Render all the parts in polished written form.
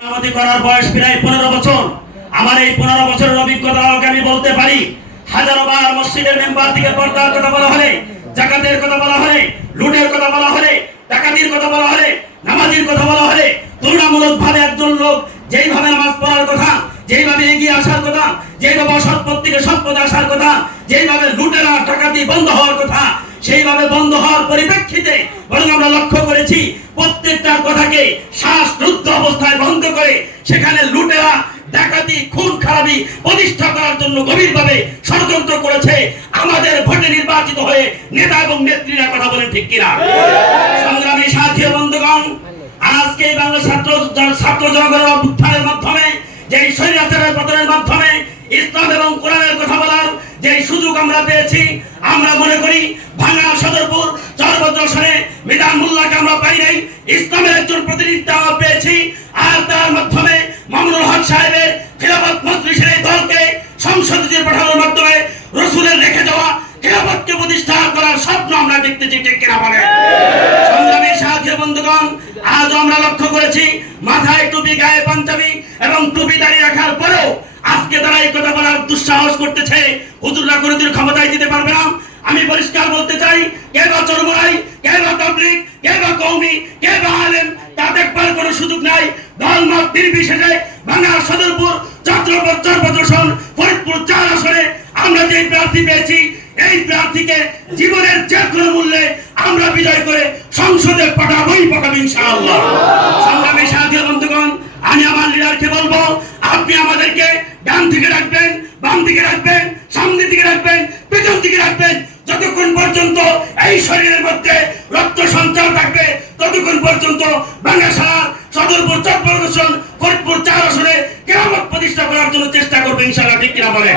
আমাদের করার বয়স প্রায় 15 বছর। আমার এই 15 বছরের অভিজ্ঞতাকে আমি বলতে পারি, হাজারো বার মসজিদের মেম্বার থেকে পর্দার কথা বলা হলে, যাকাতের কথা বলা হলে, লুটের কথা বলা হলে, ডাকাতির কথা বলা হলে, নামাজের কথা বলা হলে, তুলনামূলকভাবে একজন লোক যেইভাবে নামাজ পড়ার কথা, যেইভাবে এগিয়ে আসার কথা, যেইভাবে অসৎপথ থেকে সৎপথে আসার কথা, যেইভাবে লুটেরা ডাকাতি বন্ধ হওয়ার কথা, সেইভাবে বন্ধ হওয়ার পরিপ্রেক্ষিতে বরং আমরা লক্ষ্য করেছি প্রত্যেকটা কথাকে শ্বাসরুদ্ধ অবস্থায় বন্ধ করে সেখানে লুটেরা ডাকাতি খুন খারাপি প্রতিষ্ঠা করার জন্য গভীরভাবে ষড়যন্ত্র করেছে। আমাদের ভোটে নির্বাচিত হয়ে নেতা এবং নেত্রীরা কথা বলেন, ঠিক কিনা? সংগ্রামী সাথী ও বন্ধুগণ, আজকে বাংলা ছাত্র জনগণের অভ্যুত্থানের মাধ্যমে যে স্বৈরাচারের পতনের মাধ্যমে ইসলাম এবং কোরআনের কথা বলার যে সুযোগ আমরা পেয়েছি, আমরা মনে করি ভাঙা সদরপুর চরবদ্রসনে মিজান মোল্লাকে আমরা পাই নাই, ইসলামের একজন প্রতিনিধি আমরা পেয়েছি। আর তার মাধ্যমে মামুনুল হক সাহেবের খিলাফত মজলিসের এই দলকে সংসদে পাঠানোর মাধ্যমে রাসূলের রেখে যাওয়া খিলাফতকে প্রতিষ্ঠা করার স্বপ্ন আমরা দেখতেছি, ঠিক কিনা বলেন? সংগ্রামী সাথী বন্ধুগণ, আজ আমরা লক্ষ্য করেছি মাথায় টুপি, গায়ে পাঞ্জাবি এবং টুপি দাঁড়িয়ে রাখার পরেও আজকে তারা এই কথা বলার দুঃসাহস করতেছে। হুজুররা কোনোদিন ক্ষমতায় দিতে পারবে না। আমি পরিষ্কার বলতে চাই, কে বা চরমরাই, কে বা তাবলীগ, কে বা কওমি, কে বা আলেম, তা দেখবার কোনো সুযোগ নাই। দল মত নির্বিশেষে ভাঙা সদরপুর চরবদ্রসন ফরিদপুর 4 আসনে আমরা যে প্রার্থী পেয়েছি, এই প্রার্থীকে জীবনের যে কোনো মূল্যে আমরা বিজয় করে সংসদে পাঠাবোই ইনশাআল্লাহ। সংগ্রামী সাথী বন্ধুগণ, আমি আমার লিডারকে বলবো, আপনি আমাদেরকে ডান দিকে রাখবেন, বাম দিকে রাখবেন, সামনে দিকে রাখবেন, পেছন দিকে রাখবেন, যতক্ষণ পর্যন্ত এই শরীরের মধ্যে রক্ত সঞ্চার থাকবে ততক্ষণ পর্যন্ত বাংলাদেশ সদরপুর চরবদ্রসন ফরিদপুর 4 আসনে কিয়ামত প্রতিষ্ঠা করার জন্য চেষ্টা করবে ইনশাআল্লাহ, ঠিক কিনা বলেন?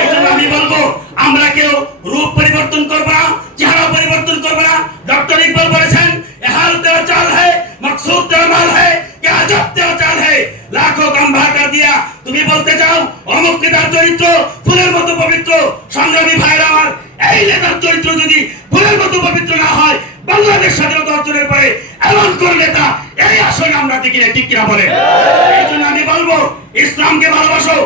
এই জন্য আমি বলবো, আমরা কেউ রূপ পরিবর্তন করবো না, চেহারা পরিবর্তন করবো না। ডক্টর ইকবাল বলেছেন, হাল তেরা চাল है, मकसूद तेरा माल है, क्या जब तेरा चाल है, लाखों कम भागा दिया। তুমি বলতে চাও অমুক নেতার চরিত্র ফুলের মতো পবিত্র। সংগ্রামী ভাইরা আমার, এই নেতার চরিত্র যদি ফুলের মতো পবিত্র না হয়, বাংলাদেশ স্বাধীনতা অর্জনের পরে এমন কোন নেতা এই আসলে আমরা দেখি না, ঠিক কিনা বলেন? এই জন্য আমি বলবো, ইসলামকে ভালোবাসো,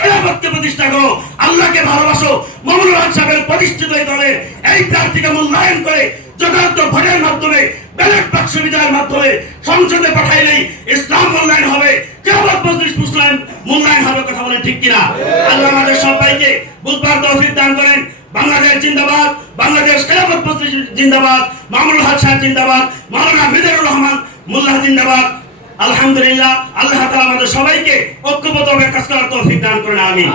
খিলাফতকে প্রতিষ্ঠা করো, আল্লাহকে ভালোবাসো। মামুনুল হক সাহেবের প্রতিষ্ঠিত এই দলের এই প্রার্থীকে মূল্যায়ন করে যথার্থ ভোটের মাধ্যমে, ব্যালট বাক্স বিজয়ের মাধ্যমে সংসদে পাঠাইলেই ইসলাম মূল্যায়ন হবে, কিয়ামত মজলিস মুসলিম মূল্যায়ন হবে। কথা বলেন, ঠিক কিনা? আল্লাহ আমাদের সবাইকে বুঝবার তৌফিক দান করেন। বাংলাদেশ জিন্দাবাদ, বাংলাদেশ খিলাফত মজলিস জিন্দাবাদ, মামুনুল হক সাহেব জিন্দাবাদ, মাওলানা মিজানুর রহমান মোল্লা জিন্দাবাদ। আলহামদুলিল্লাহ, আল্লাহ তাআলা আমাদের সবাইকে ঐক্যবদ্ধভাবে কাজ করার তৌফিক দান করেন। আমিন।